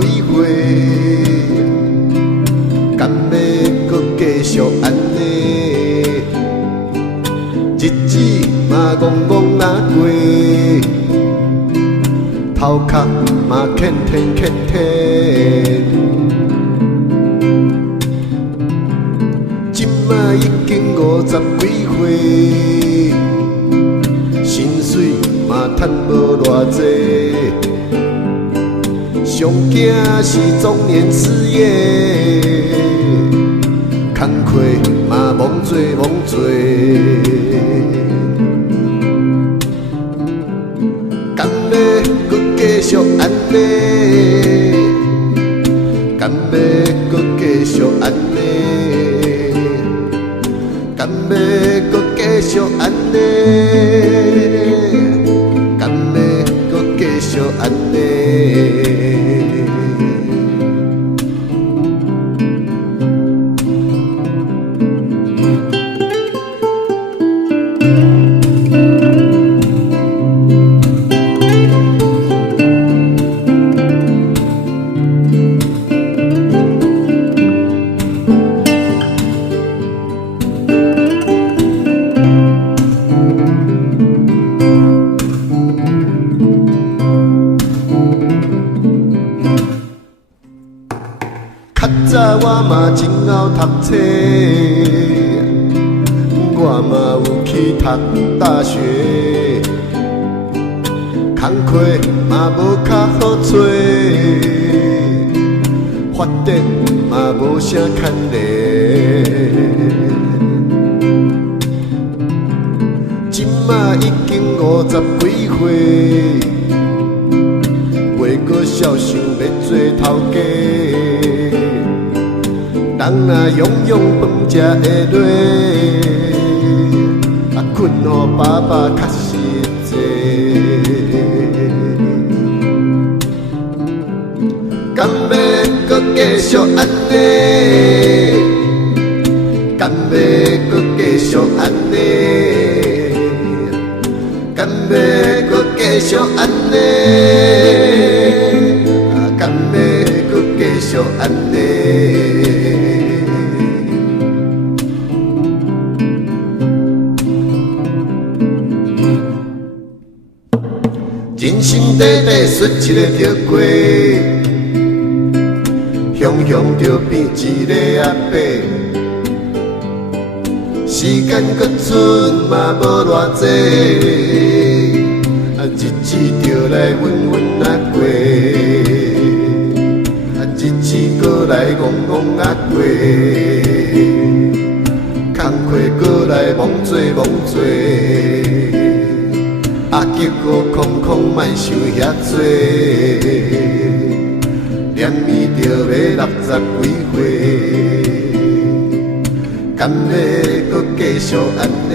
几岁，敢要搁继续安尼？日子嘛戆戆啊过，头壳嘛欠天。今仔已经50几岁，薪水嘛赚无偌济，上惊是中年失业，工课嘛忙做。敢要搁继续安尼？敢要搁继续安尼？敢要搁继续安尼？敢要搁继续安尼？较早我嘛真晓读册，我嘛有去读大学，工课嘛无较好找，发展嘛无啥牵连。今仔已经50几岁，袂阁晓想要做头家。人若样饭食会落，困予爸爸较实际。敢要搁继续安尼？敢要搁继续安尼？敢要搁继续安尼？敢要搁继续安尼？人生短短，说一个就过，雄就变一个阿伯。时间搁剩嘛无偌济，日子就来稳啊过，日子搁来戆啊过，工课搁来忙做。结果空莫想遐多，念伊着要60几岁，敢要搁继续安尼？